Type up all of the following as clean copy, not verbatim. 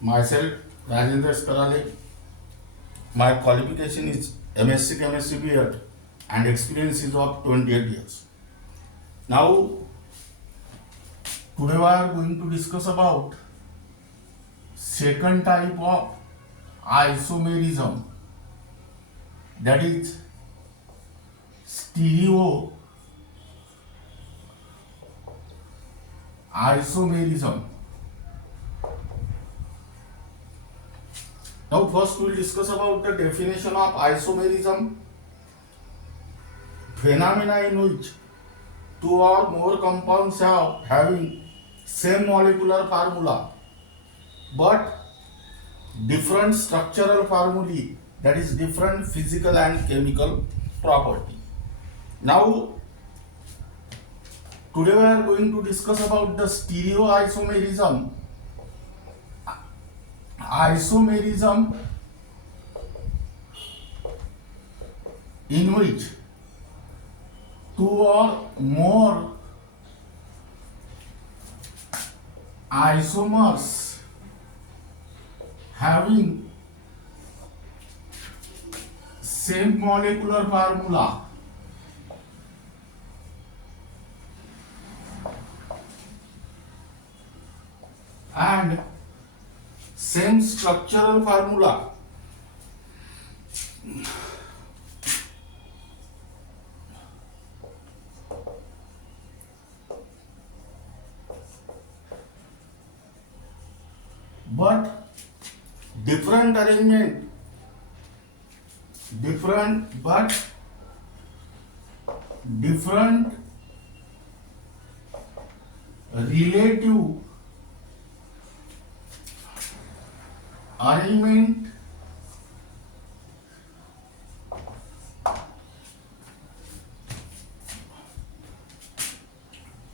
Myself, Rajendra Skarale. My qualification is MSc Chemistry B.Ed and experience is of 28 years. Now, today we are going to discuss about second type of isomerism, that is stereoisomerism. Now first we will discuss about the definition of isomerism. Phenomena in which two or more compounds having same molecular formula but different structural formulae, that is different physical and chemical property. Now today we are going to discuss about the stereoisomerism. Isomerism in which two or more isomers having same molecular formula and same structural formula but different arrangement, different relative arrangement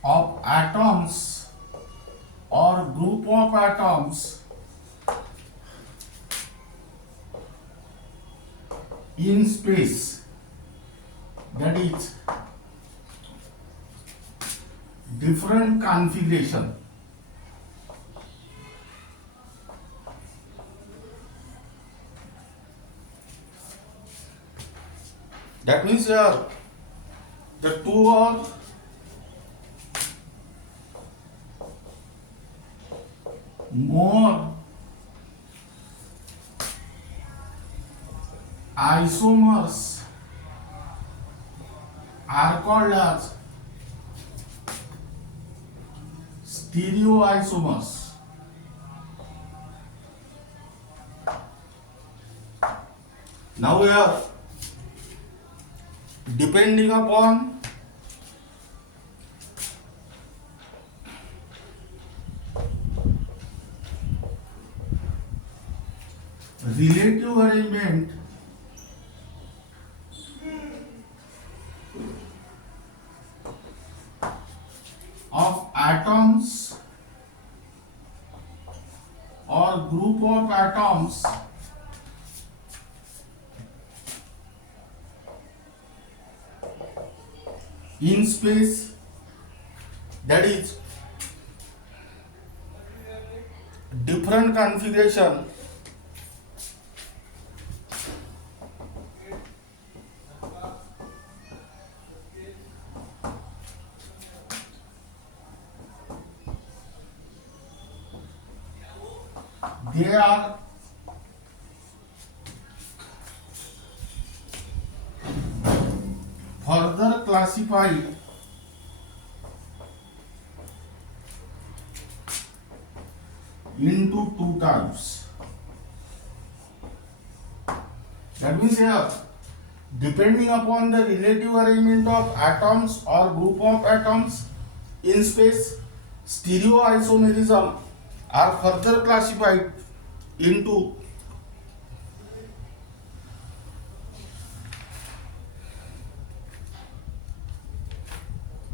of atoms or group of atoms in space, that is different configuration. That means the two or more isomers are called as stereoisomers. Now here, depending upon relative arrangement of atoms or group of atoms in space, that is different configuration they are further classified into two types. That means here, depending upon the relative arrangement of atoms or group of atoms in space, stereoisomerism are further classified into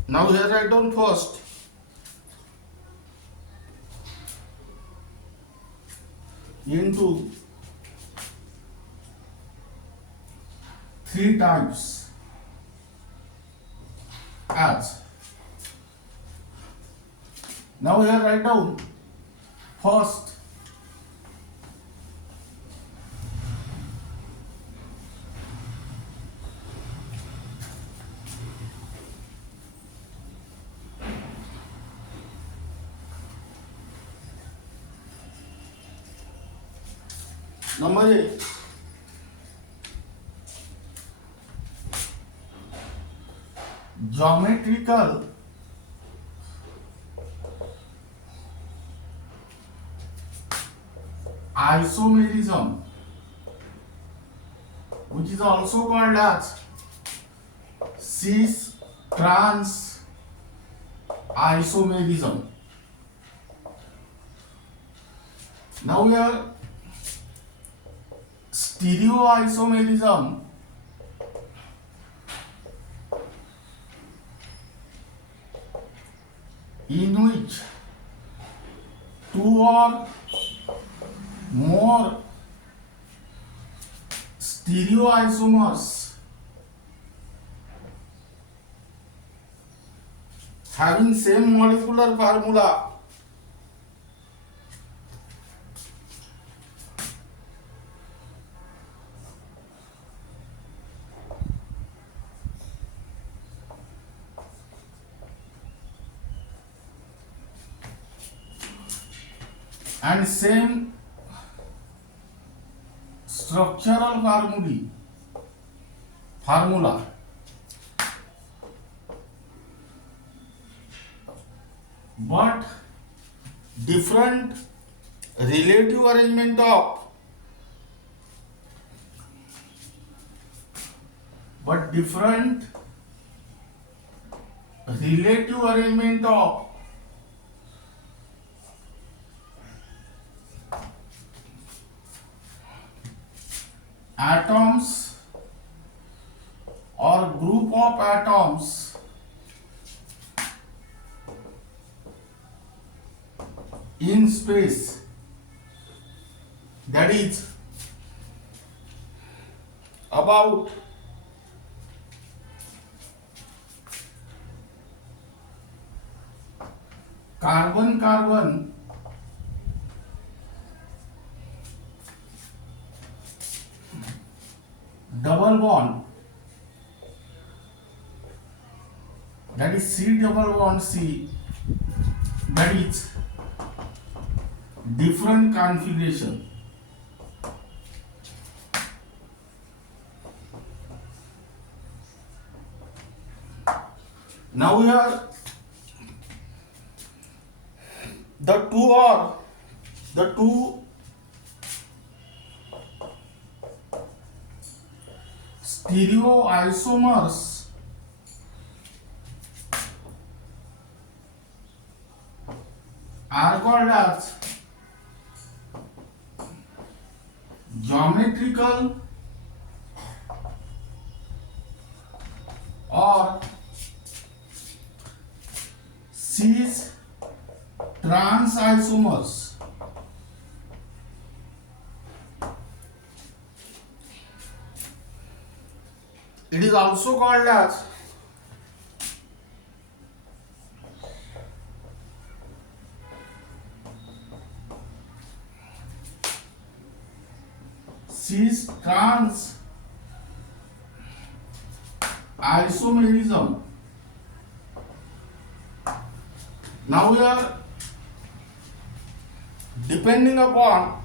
now here write down first into three types as. Now here write down first Number 8. Geometrical isomerism, which is also called as Cis-Trans isomerism. Now here stereoisomerism, in which two or more stereoisomers having same molecular formula and same structural formula but different relative arrangement of atoms or group of atoms in space, that is about carbon-carbon double bond, that is C double bond C, that is different configuration. Now here the two stereoisomers are called as geometrical or cis-trans isomers. It is also called as Cis-Trans isomerism. Now we are depending upon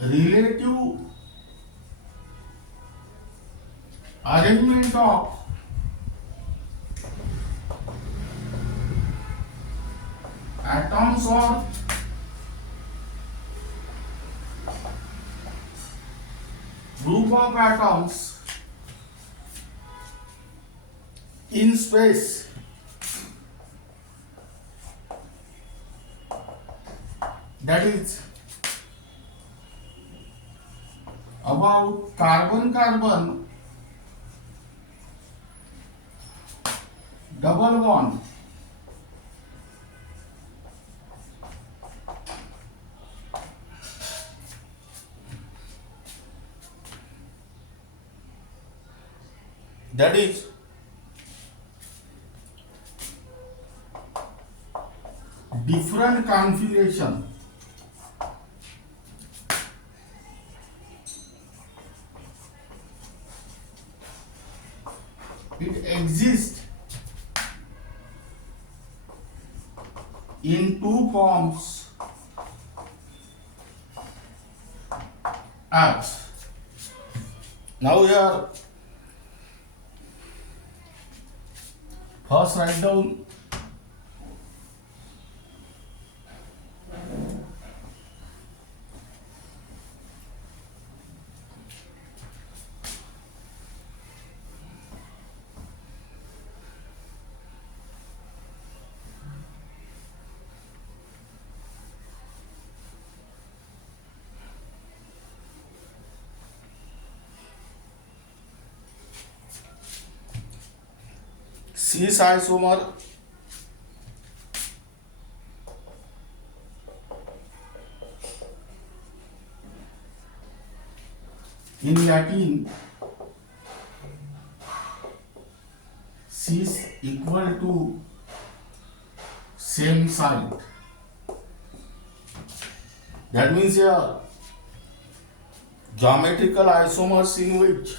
relative arrangement of atoms or group of atoms in space, that is about carbon-carbon double bond, that is different configuration. exist in two forms as. Now here, first write down cis isomer in Latin. Cis equal to same side. That means here geometrical isomers in which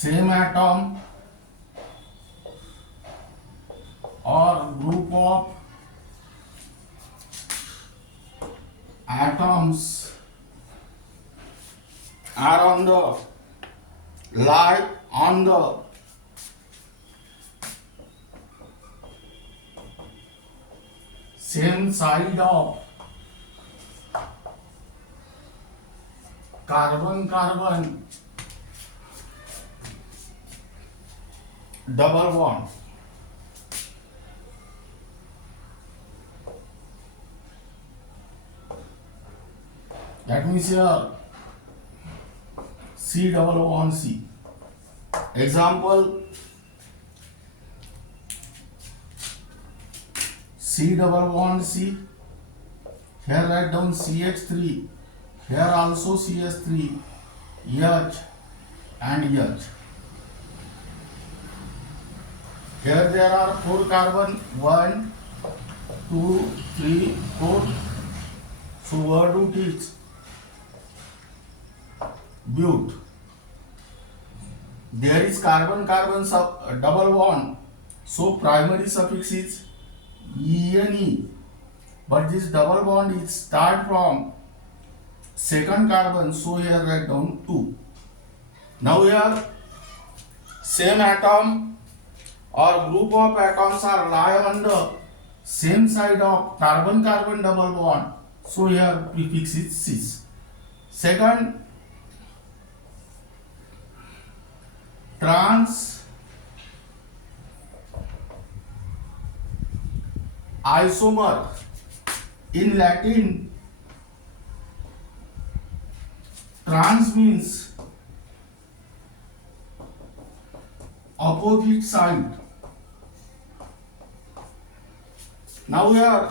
same atom or group of atoms are on the lie on the same side of carbon-carbon double bond. That means here C double bond C. Example, C double bond C. Here write down CH3. Here also CH3, H and H. Here there are 4 carbon, 1, 2, 3, 4. So what do it is? But. There is carbon-carbon double bond. So primary suffix is ENE. But this double bond is start from second carbon. So here write down 2. Now here same atom or group of atoms are lie on the same side of carbon-carbon double bond. So here prefix is cis. Second, trans isomer in Latin. Trans means opposite side. Now here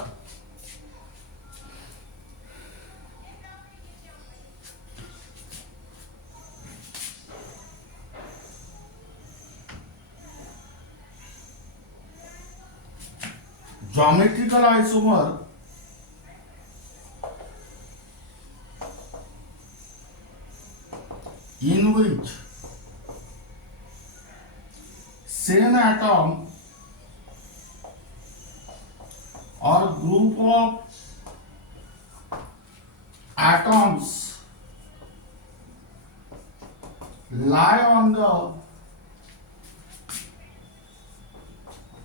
geometrical isomer in which same atom or group of atoms lie on the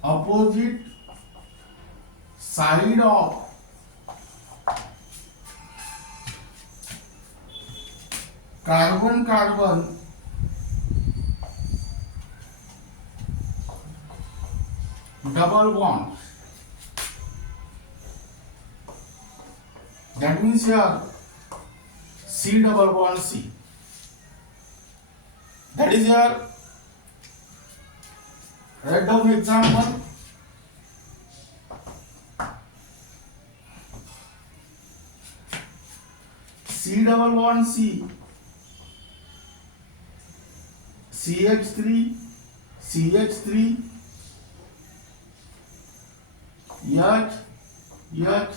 opposite side of carbon-carbon double bond. That means here C double bond C. That is here. Write down example. C double bond C, CH3, CH3, H, H.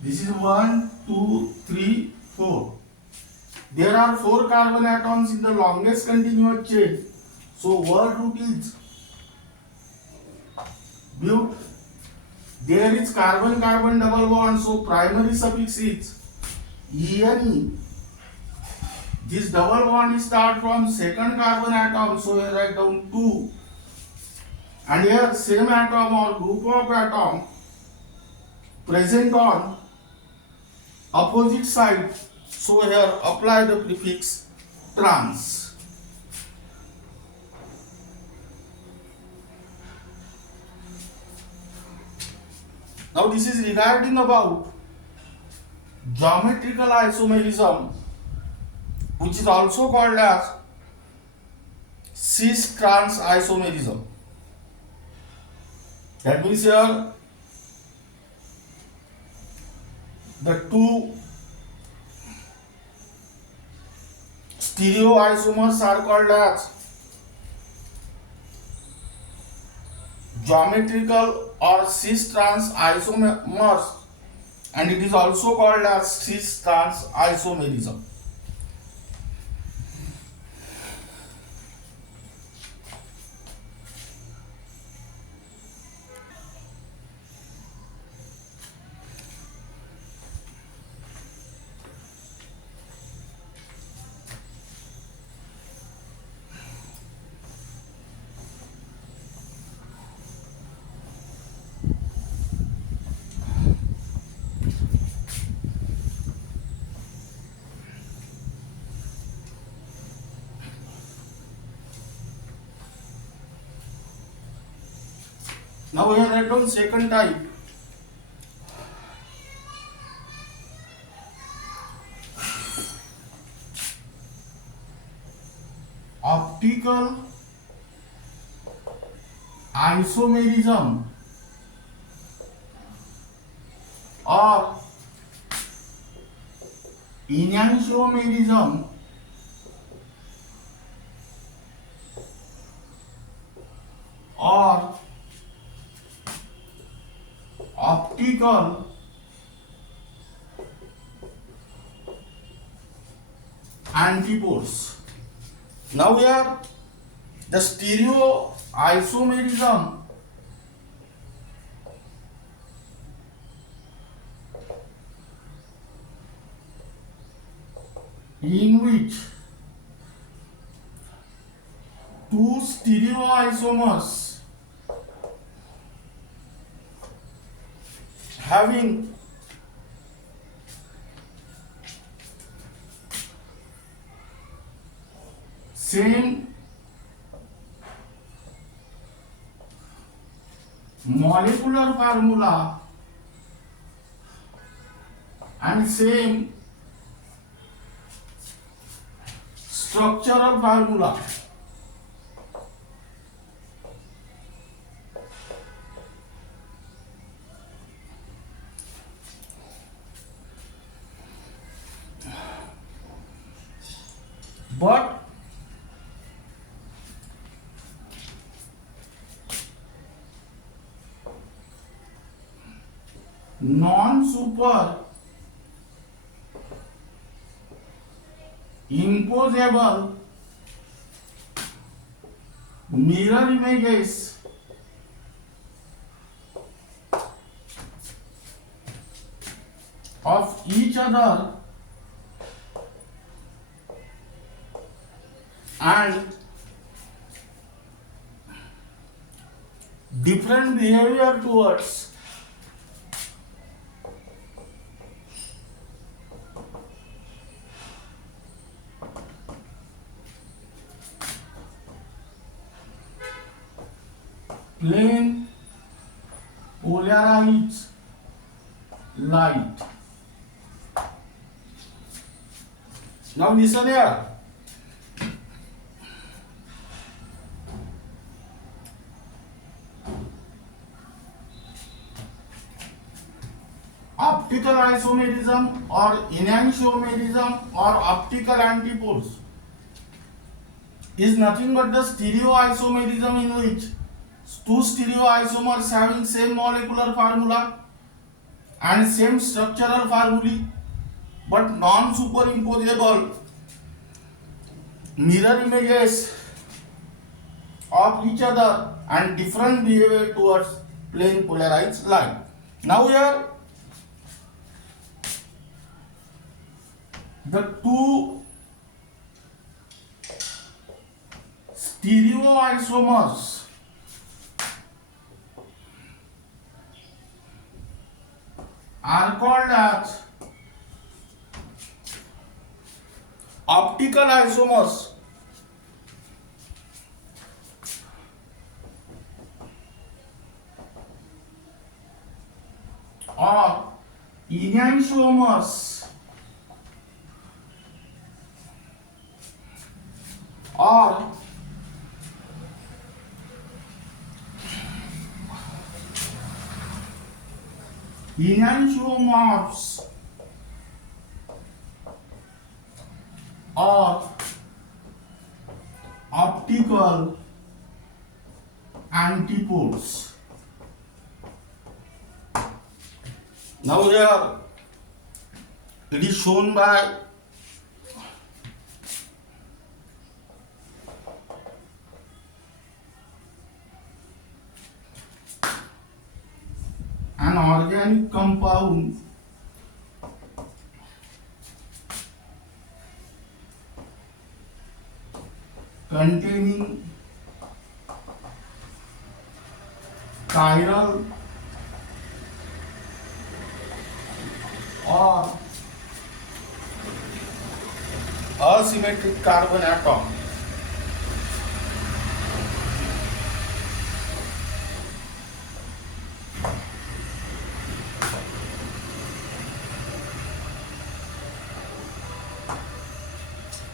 This is 1, 2, 3, 4. There are 4 carbon atoms in the longest continuous chain. So word root is but. There is carbon-carbon double bond. So primary suffix is ENE. This double bond start from second carbon atom. So here write down 2. And here same atom or group of atom present on opposite side. So here apply the prefix trans. Now this is regarding about geometrical isomerism, which is also called as Cis-Trans isomerism. That means here the two stereoisomers are called as geometrical or Cis-Trans isomers, and it is also called as Cis-Trans isomerism. Now we have written down second type. Optical isomerism or enantiomerism or optical antipodes. Now we are the stereoisomerism in which two stereoisomers having same molecular formula and same structural formula but non-super imposable mirror images of each other and different behavior towards plane polarized light. Now listen here. Optical isomerism or enantiomerism or optical antipodes is nothing but the stereoisomerism in which two stereoisomers having same molecular formula and same structural formulae but non-superimposable mirror images of each other and different behavior towards plane polarized light. Now here the two stereoisomers are called as optical isomers or enantiomers or enantiomorphs or optical antipodes. Now here it is shown by an organic compound containing chiral or asymmetric carbon atom.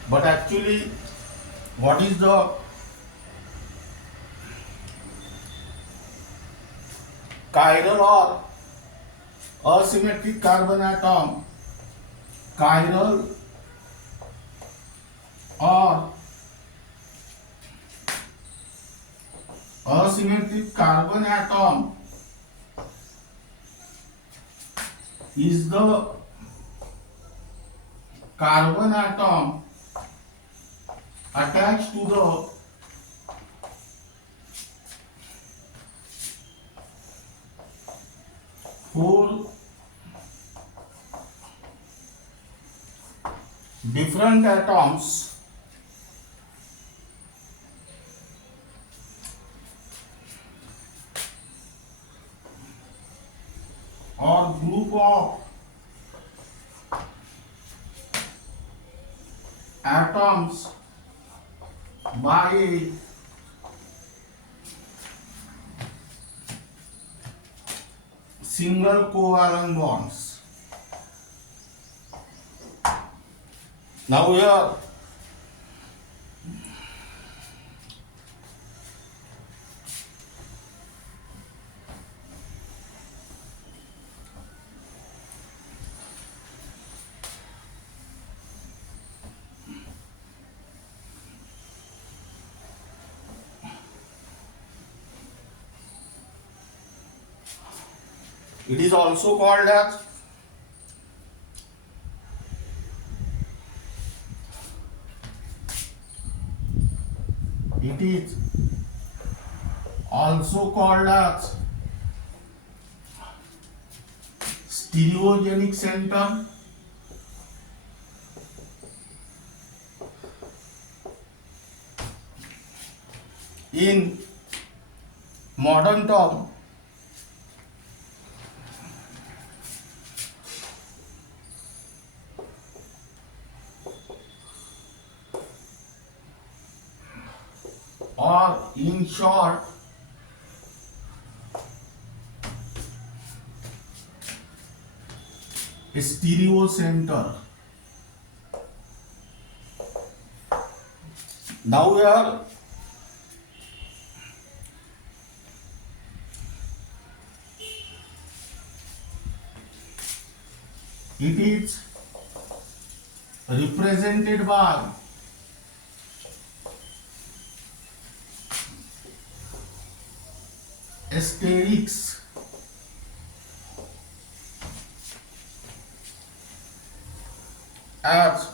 But actually, what is the chiral or asymmetric carbon atom? Chiral or asymmetric carbon atom is the carbon atom attached to the four different atoms or group of atoms by a single covalent bonds. Now here it is also called as stereogenic center. In modern term, or in short, a stereo center. Now we are it is represented by asterisk as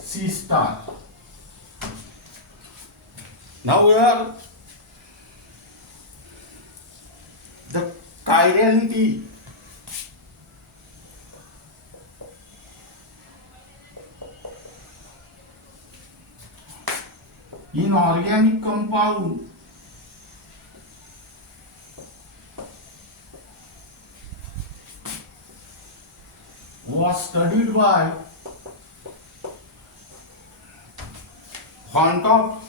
C star. Now here the chirality in organic compound was studied by Van Top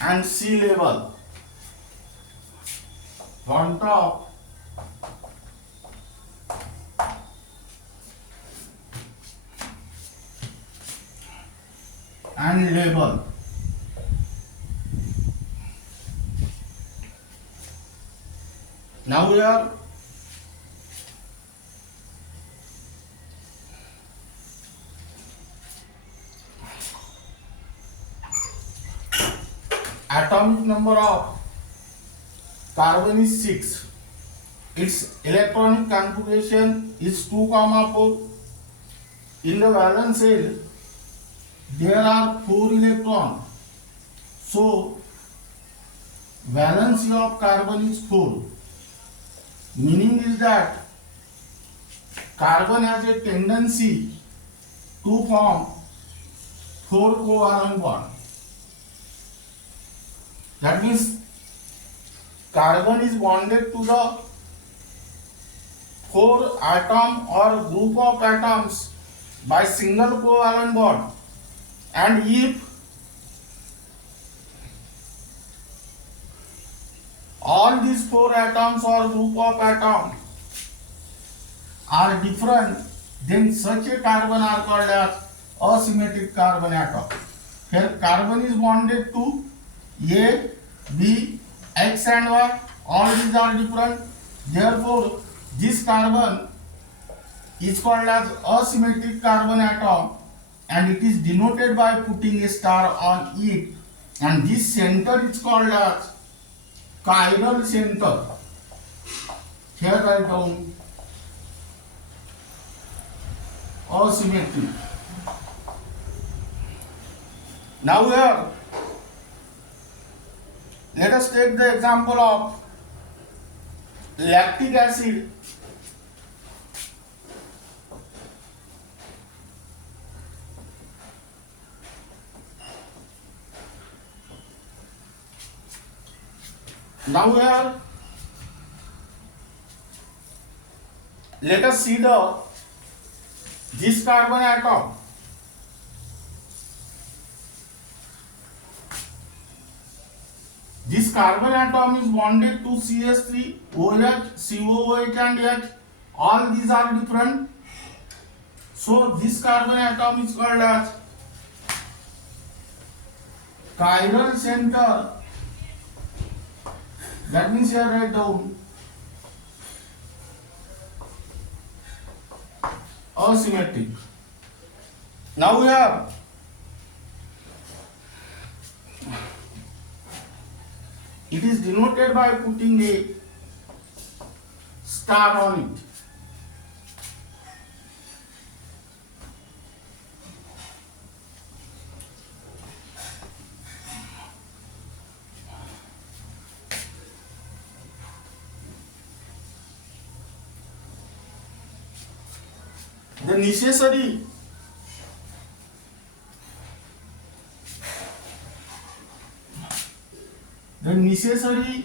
and sea level. Van Top and level. Now we are atomic number of carbon is 6. Its electronic configuration is 2, 4. In the valence shell there are 4 electrons. So valency of carbon is 4. Meaning is that carbon has a tendency to form 4 covalent bonds. That means carbon is bonded to the 4 atom or group of atoms by single covalent bond, and if all these 4 atoms or group of atoms are different, then such a carbon are called as asymmetric carbon atom. Here carbon is bonded to A, B, X and Y. All these are different. Therefore, this carbon is called as asymmetric carbon atom, and it is denoted by putting a star on it. And this center is called as chiral center. Here write down asymmetric. Now here, let us take the example of lactic acid. Now here, let us see this carbon atom. This carbon atom is bonded to CH3, OH, COOH and H. All these are different. So this carbon atom is called as chiral center. That means here write down asymmetric. Now we have it is denoted by putting a star on it. The necessary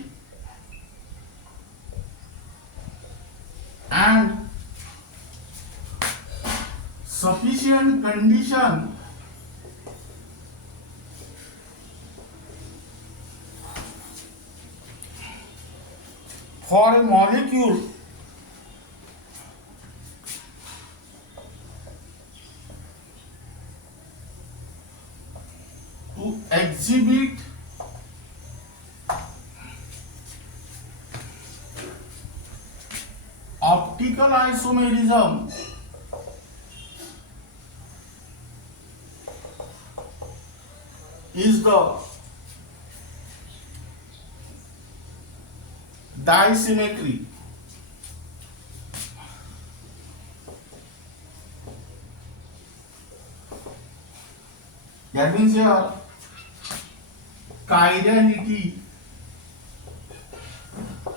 and sufficient condition for a molecule to exhibit optical isomerism is the disymmetry. That means here chirality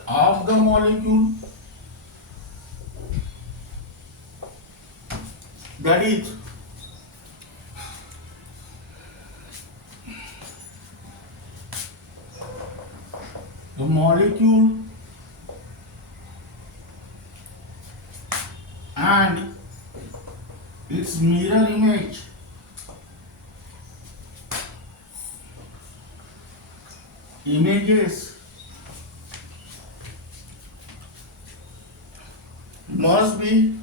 of the molecule, that is the molecule and its mirror image images must be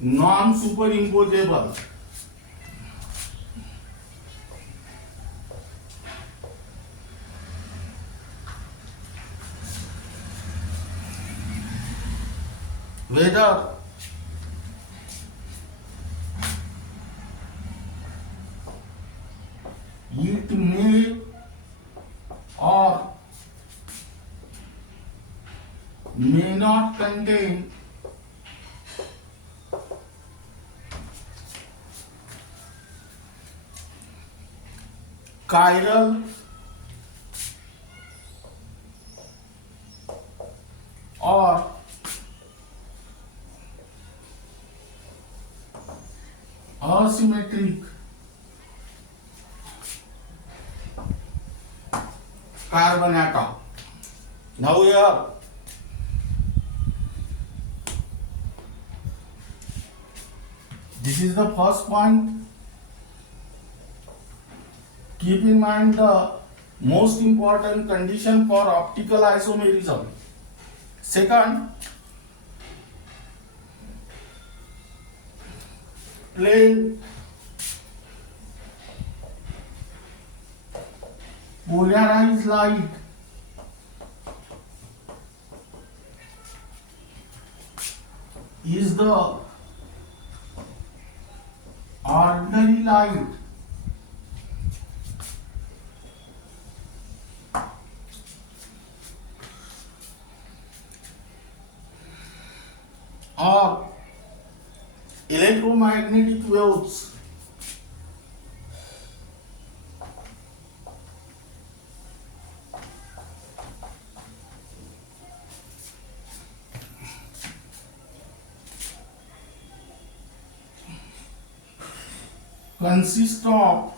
non-superimposable. Whether it may or may not contain chiral or asymmetric carbon atom. Now here this is the first point. Keep in mind the most important condition for optical isomerism. Second, plane polarized light is the ordinary light or electromagnetic waves consist of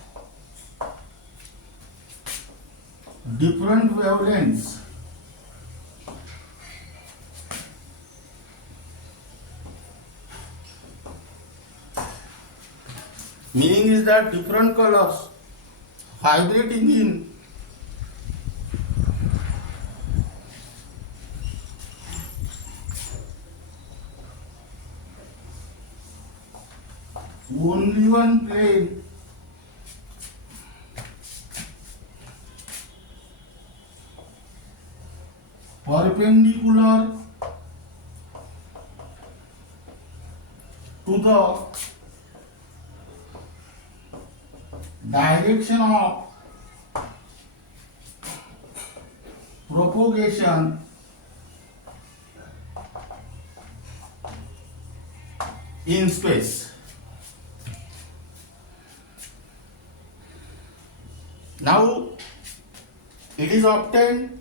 different wavelengths meaning is that different colors vibrating in only one plane perpendicular to the direction of propagation in space. Now it is obtained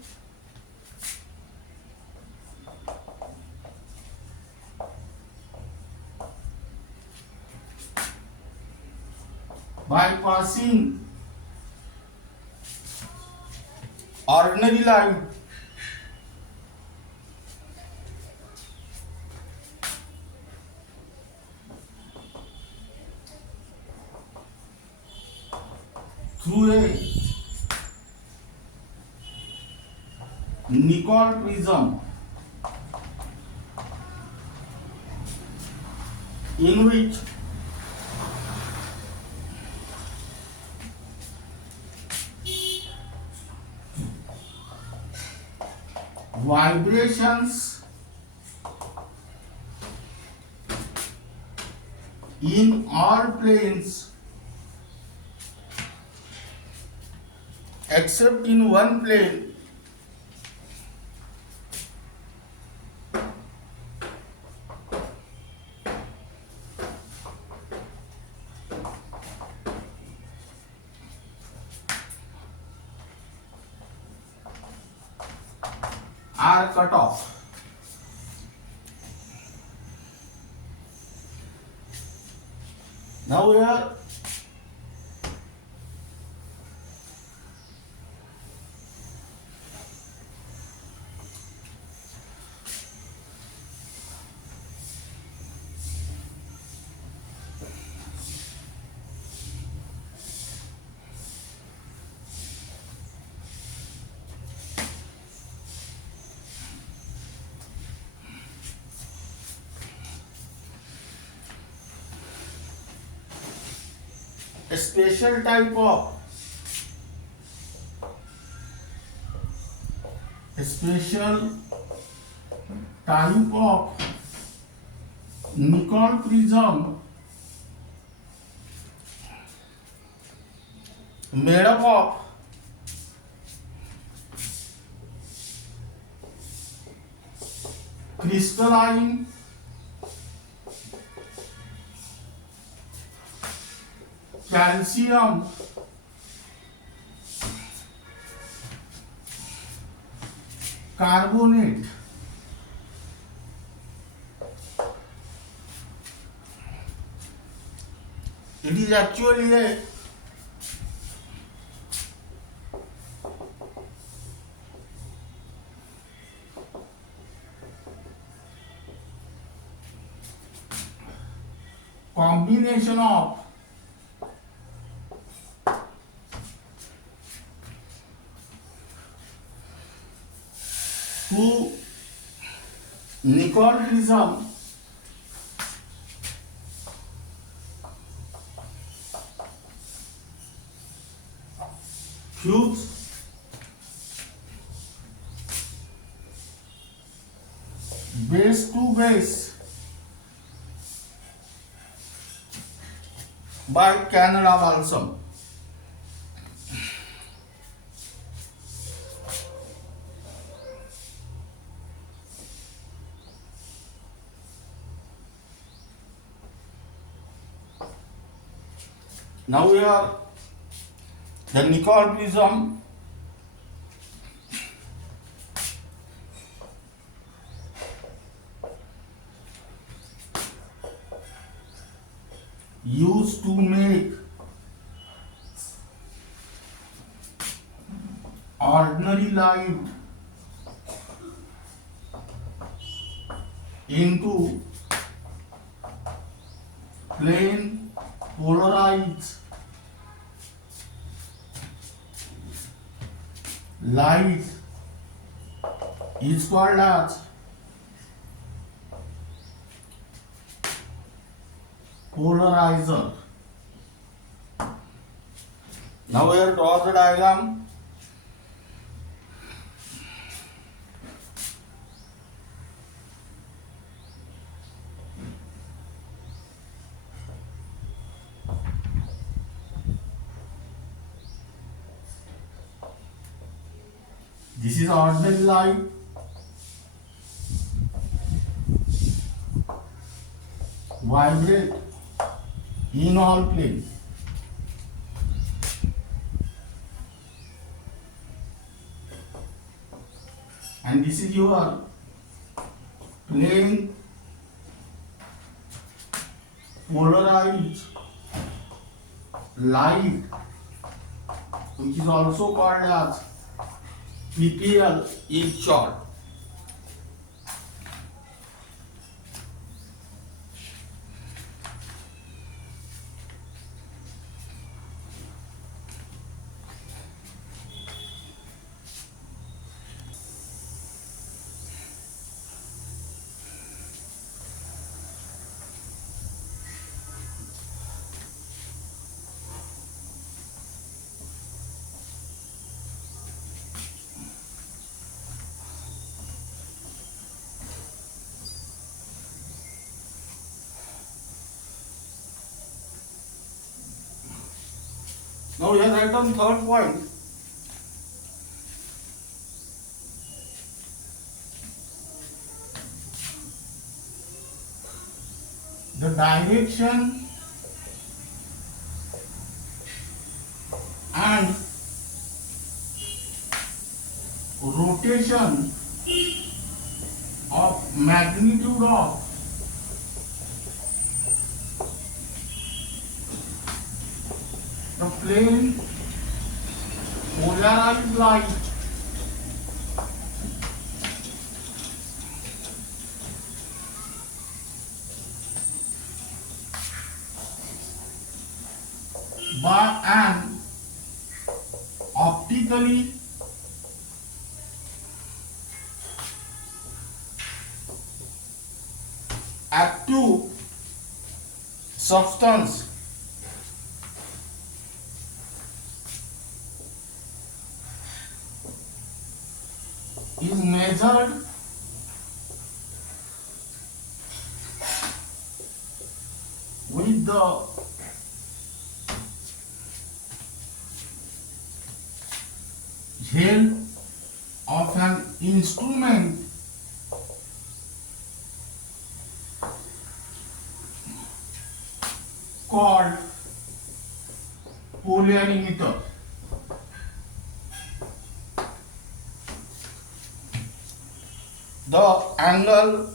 by passing ordinary light through a nickel prism in which vibrations in all planes except in one plane are cut off. Now here a special type of nickel prism made up of crystalline calcium carbonate it is actually a combination of two nickel prism fused base to base by Canada balsam. Now we are the nickel prism used to make ordinary light into plane polarized light is called as polarizer. Now here draw the diagram. This is ordinary light. Vibrate in all plane. And this is your plane polarized light, which is also called as PPL in short. Now here write down third point. The direction and rotation of magnitude of the plane polarized light by an optically active substance is measured with the help of an instrument called polarimeter. The angle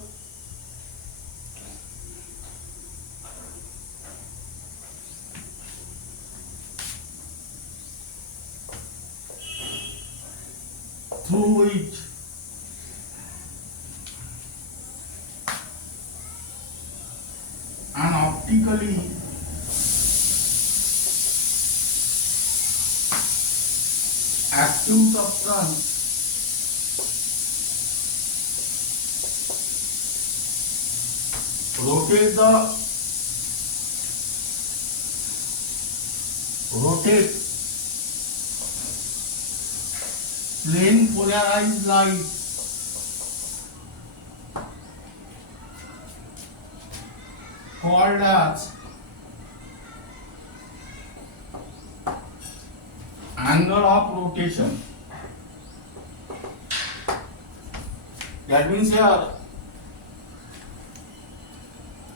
through which an optically active substance rotate plane polarized light called as angle of rotation. That means here,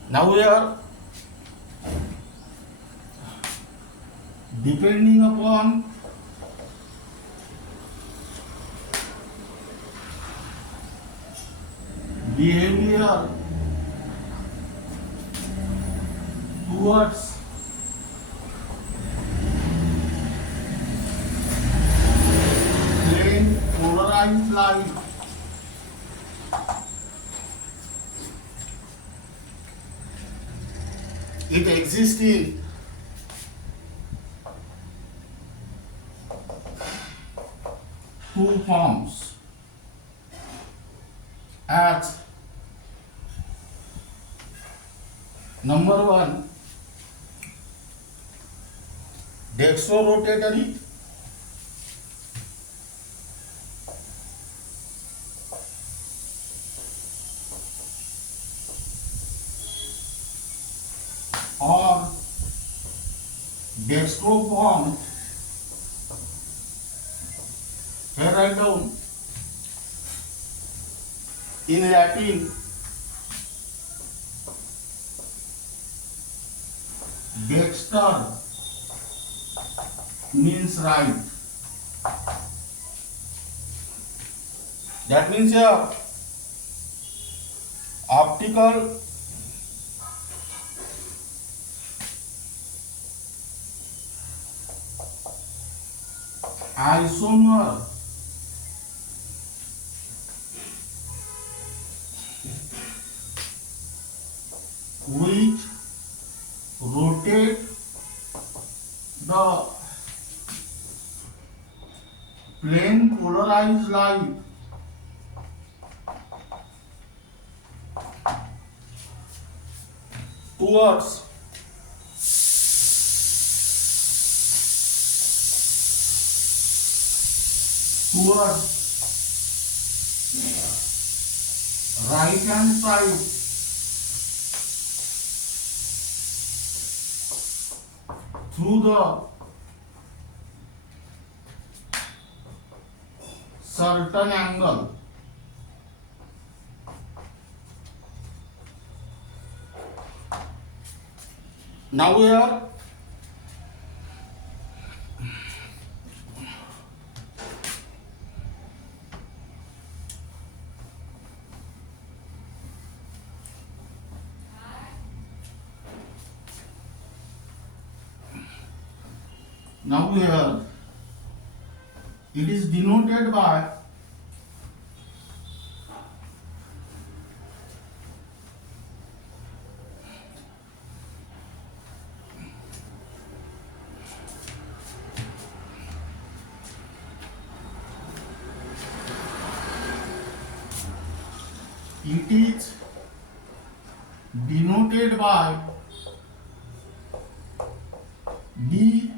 now here, depending upon behavior towards plane polarized light, it exists in two forms, as number one, dextrorotatory, or dextroform. Here write down in Latin dexter means right. That means here optical isomer which rotate the plane polarized light towards right hand side through the certain angle. Now here it is denoted by it is denoted by D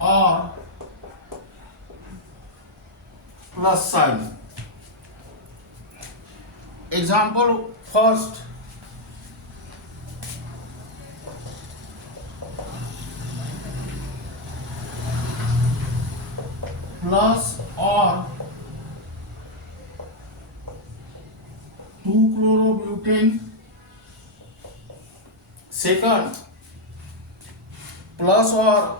or plus sign. Example first, plus or 2-chlorobutane. Second, plus or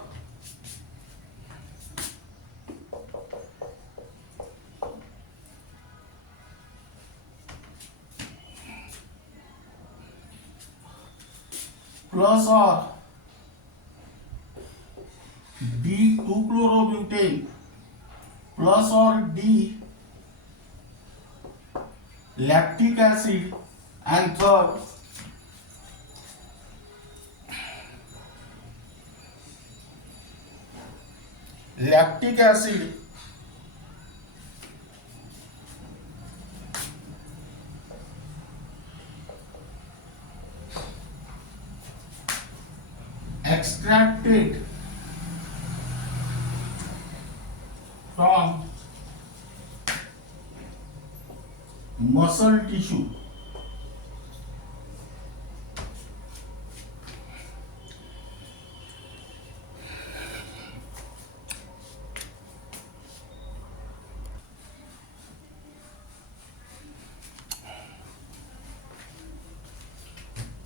D2-chlorobutane plus or D lactic acid, and third, lactic acid extracted from muscle tissue.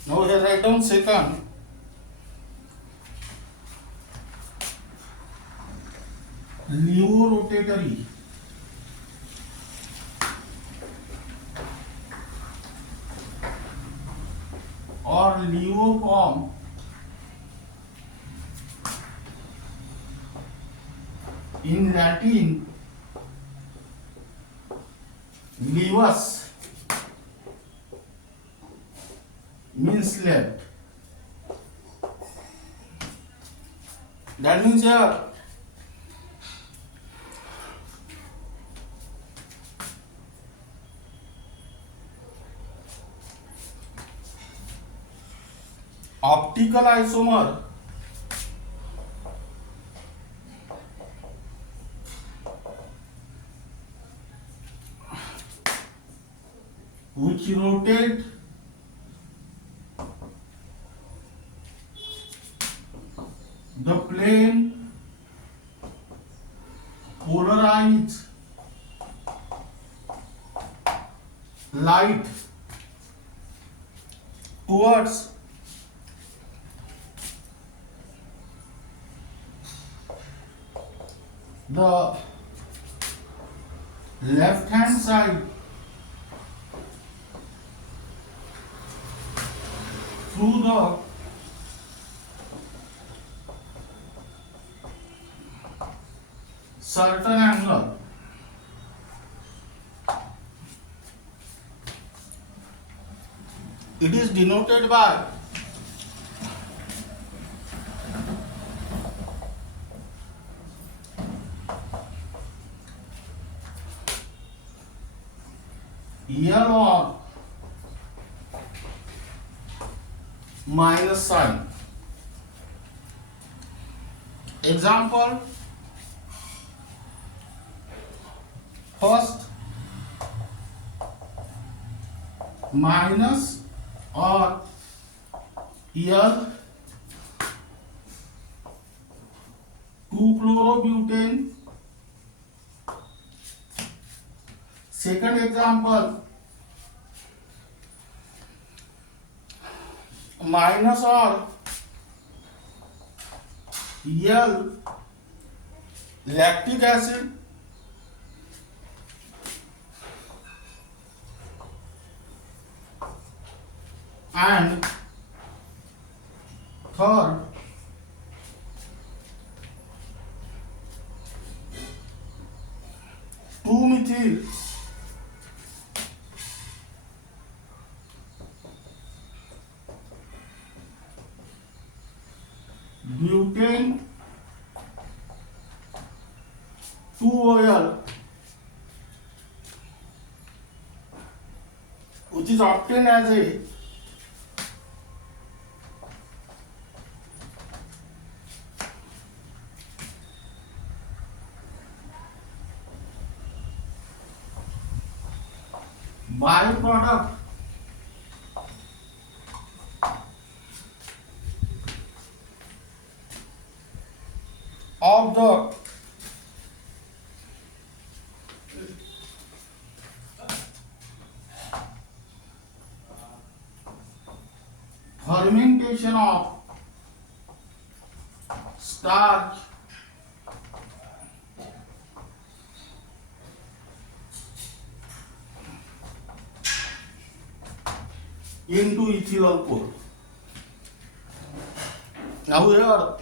Now here write down second, levorotatory or levoform in Latin levus means left. That means here optical isomer which rotate the plane polarize light towards the left hand side through the certain angle. It is denoted by L or minus sign. Example first, minus or L 2-chlorobutane Second example, minus or L lactic acid and third 2-methyl butane 2-OL, which is obtained as a byproduct of the fermentation of starch into ethyl alcohol. Now here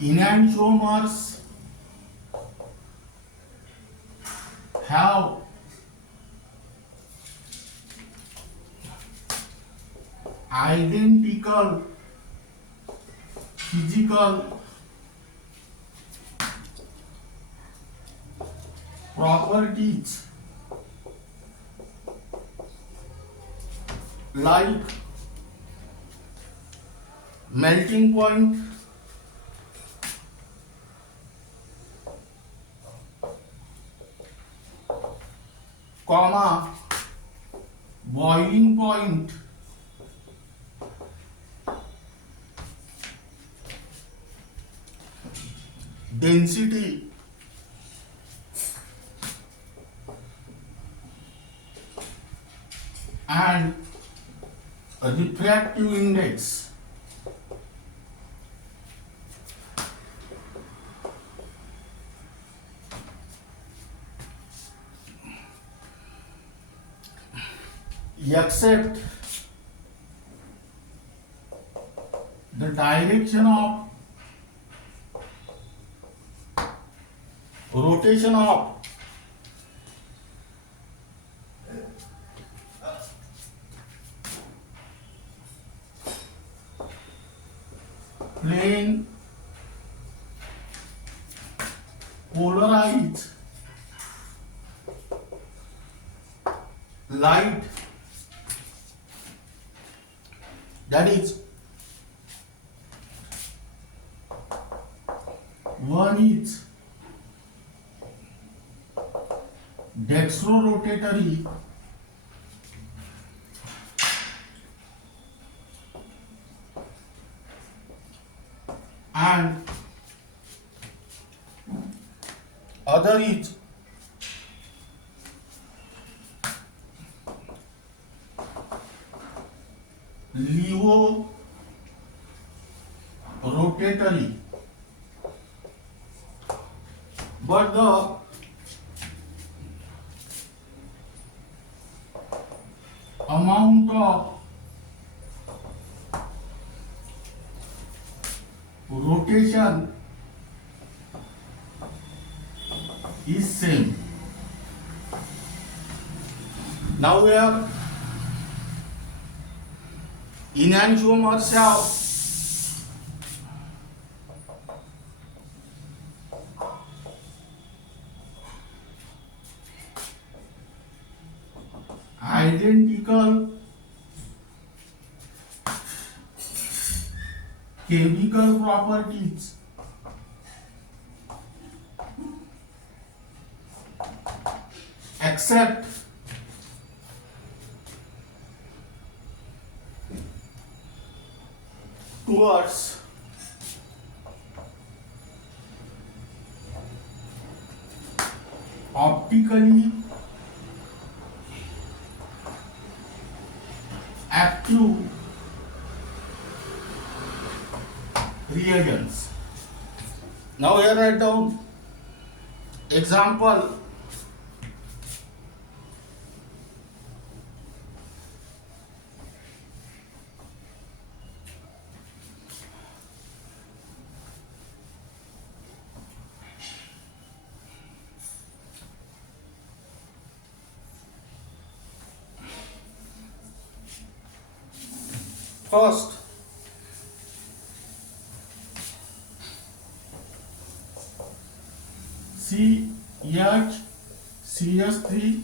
enantiomers have identical physical properties like melting point, comma, boiling point, density, and a refractive index. Except the direction of rotation of plane polarized light, that is, one is dextrorotatory and other is levo-rotatory, but the amount of rotation is same. Now we have enantiomers have identical chemical properties except towards optically active reagents. Now here write down example. First, CH, CS3,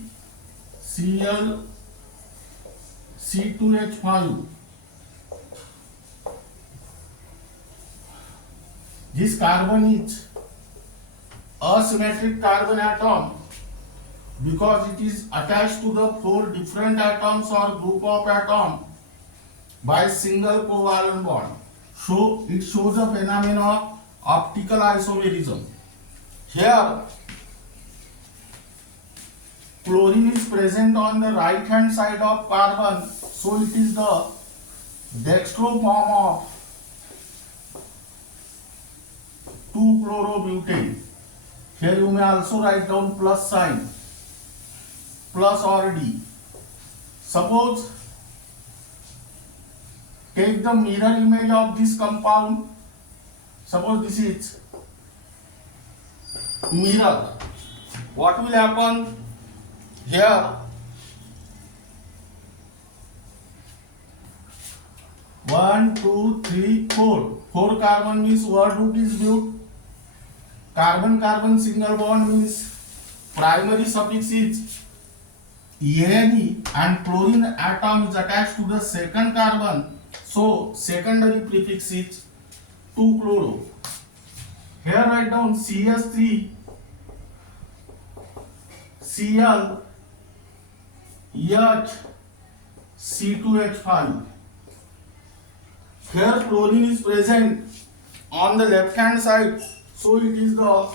Cl, C2H5. This carbon is asymmetric carbon atom because it is attached to the four different atoms or group of atoms by single covalent bond. So it shows a phenomenon of optical isomerism. Here chlorine is present on the right hand side of carbon, so it is the dextro form of 2-chlorobutane. Here you may also write down plus sign, plus or D. Suppose take the mirror image of this compound. Suppose this is mirror. What will happen? Here 1, 2, 3, 4. 4 carbon means word root is but. Carbon single bond means primary suffix is Ane and chlorine atom is attached to the second carbon. So secondary prefix is 2-chloro. Here write down CS3, Cl, H, C2H5. Here chlorine is present on the left hand side, so it is the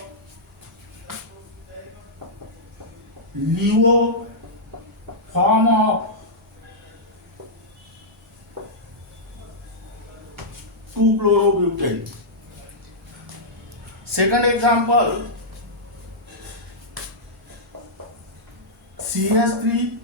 LEO form of 2-chlorobutane. Second example, CS3,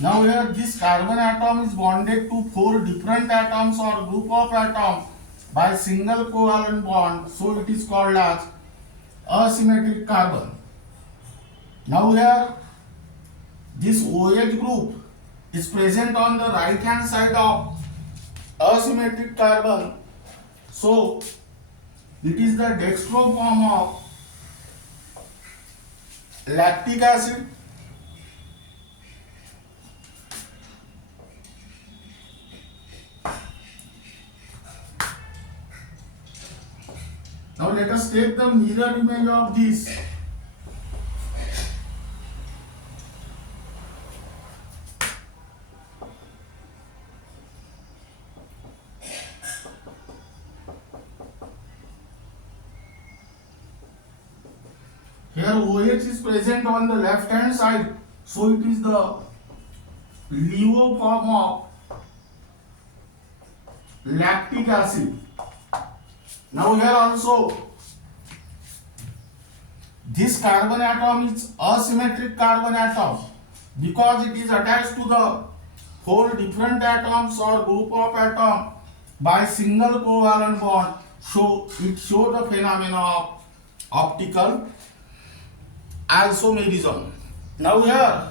now here this carbon atom is bonded to 4 different atoms or group of atoms by single covalent bond, so it is called as asymmetric carbon. Now here this OH group is present on the right hand side of asymmetric carbon, so it is the dextro form of lactic acid. Now let us take the mirror image of this. Here OH is present on the left hand side, so it is the LEO form of lactic acid. Now here also this carbon atom is asymmetric carbon atom because it is attached to the 4 different atoms or group of atoms by single covalent bond, so it shows the phenomenon of optical isomerism. Now here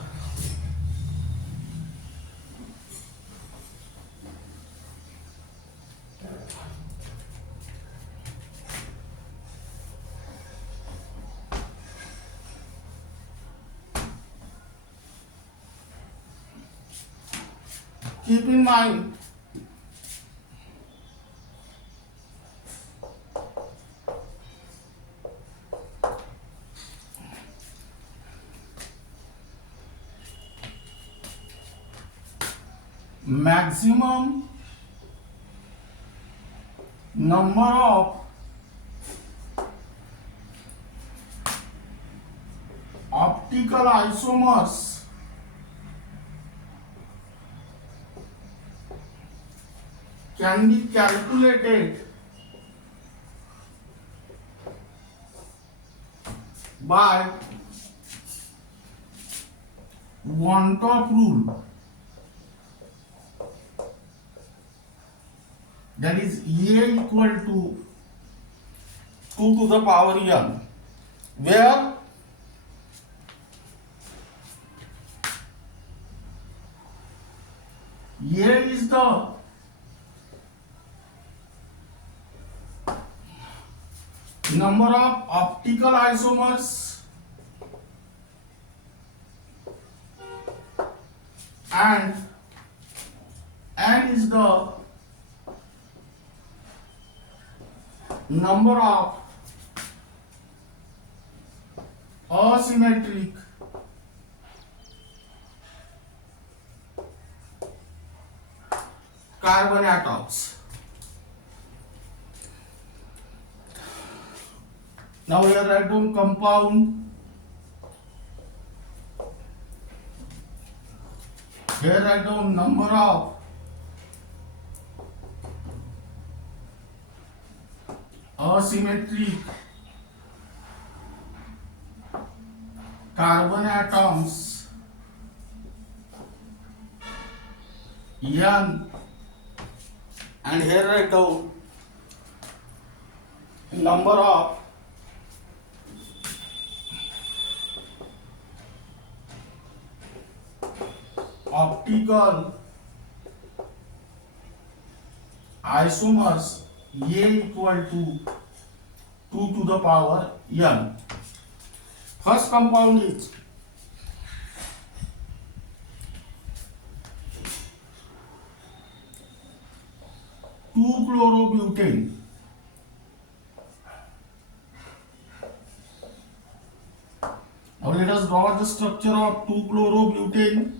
keep in mind maximum number of optical isomers can be calculated by one-top rule, that is A equal to 2 to the power n, where A is the number of optical isomers and n is the number of asymmetric carbon atoms. Now here write down compound. Here write down number of asymmetric carbon atoms n, and here write down number of optical isomers A equal to 2 to the power n. First compound is 2-chlorobutane. Now let us draw the structure of 2-chlorobutane.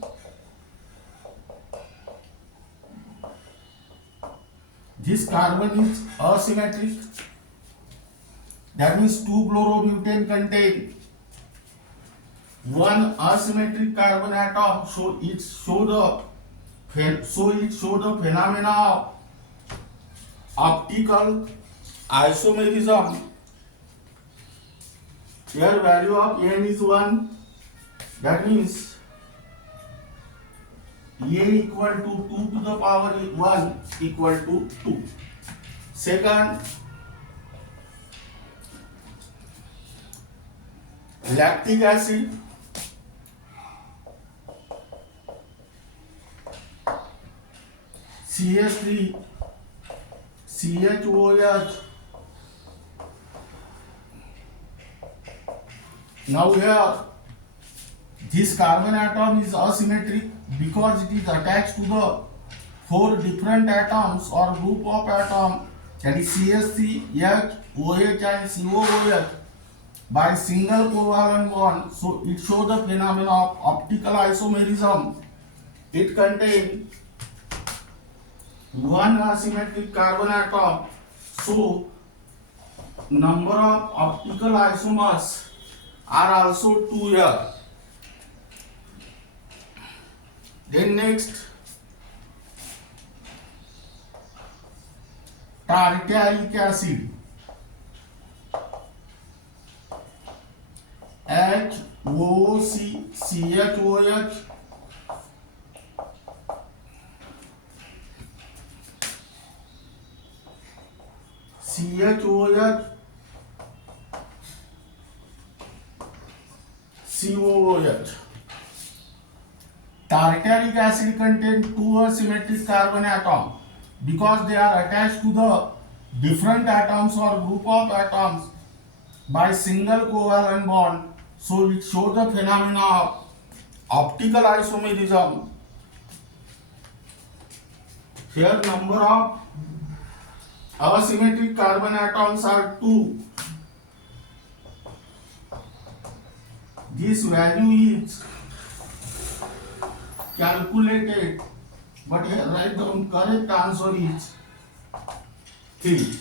This carbon is asymmetric. That means 2-chlorobutane contain one asymmetric carbon atom. So it show the phenomena of optical isomerism. Here value of n is 1. That means A equal to 2 to the power 1 equal to 2. Second, lactic acid. CH3 CHOH. Now here this carbon atom is asymmetric because it is attached to the 4 different atoms or group of atoms, that is CH3, H, OH and COOH, by single covalent bond. So it shows the phenomena of optical isomerism. It contains one asymmetric carbon atom. So number of optical isomers are also 2 here. Then next, tartaric acid. HOOC CHOH CHOH COOH. Tartaric acid contains 2 asymmetric carbon atoms because they are attached to the different atoms or group of atoms by single covalent bond. So it shows the phenomena of optical isomerism. Here number of asymmetric carbon atoms are 2. This value is calculated, but here write down correct answer is 3,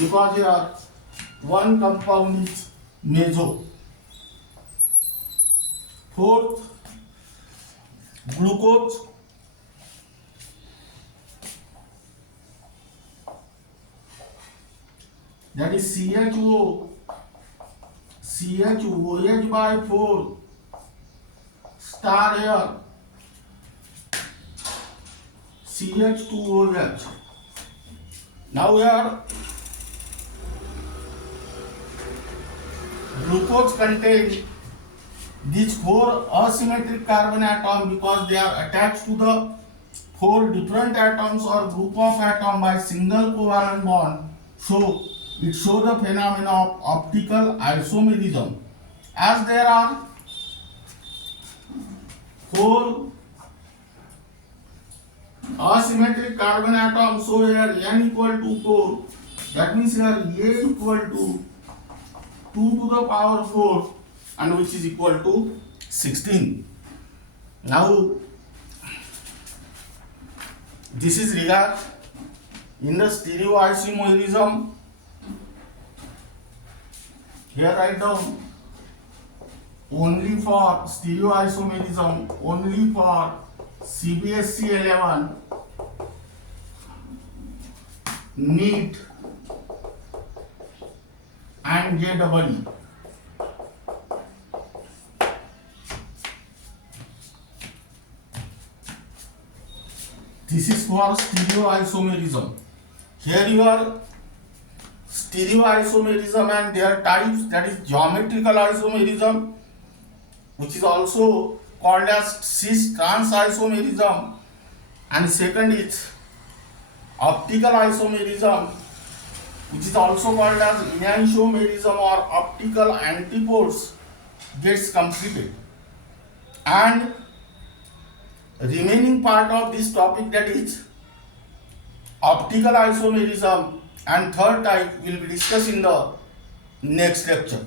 because here one compound is meso. Fourth, glucose. That is CHOH by 4 star here CH2OH. Now here glucose contains these 4 asymmetric carbon atoms because they are attached to the 4 different atoms or group of atoms by single covalent bond. So it shows the phenomenon of optical isomerism. As there are 4 asymmetric carbon atoms, so here n equal to 4. That means here A equal to 2 to the power 4, and which is equal to 16. Now this is regard in the stereoisomerism. Here write down only for stereoisomerism, only for CBSE 11, NEET and JEE. This is for stereoisomerism. Here you are stereoisomerism and their types, that is geometrical isomerism, which is also called as Cis-Trans isomerism, and second is optical isomerism, which is also called as Enantiomerism or optical antipodes, gets completed. And remaining part of this topic, that is optical isomerism and third type, will be discussed in the next lecture.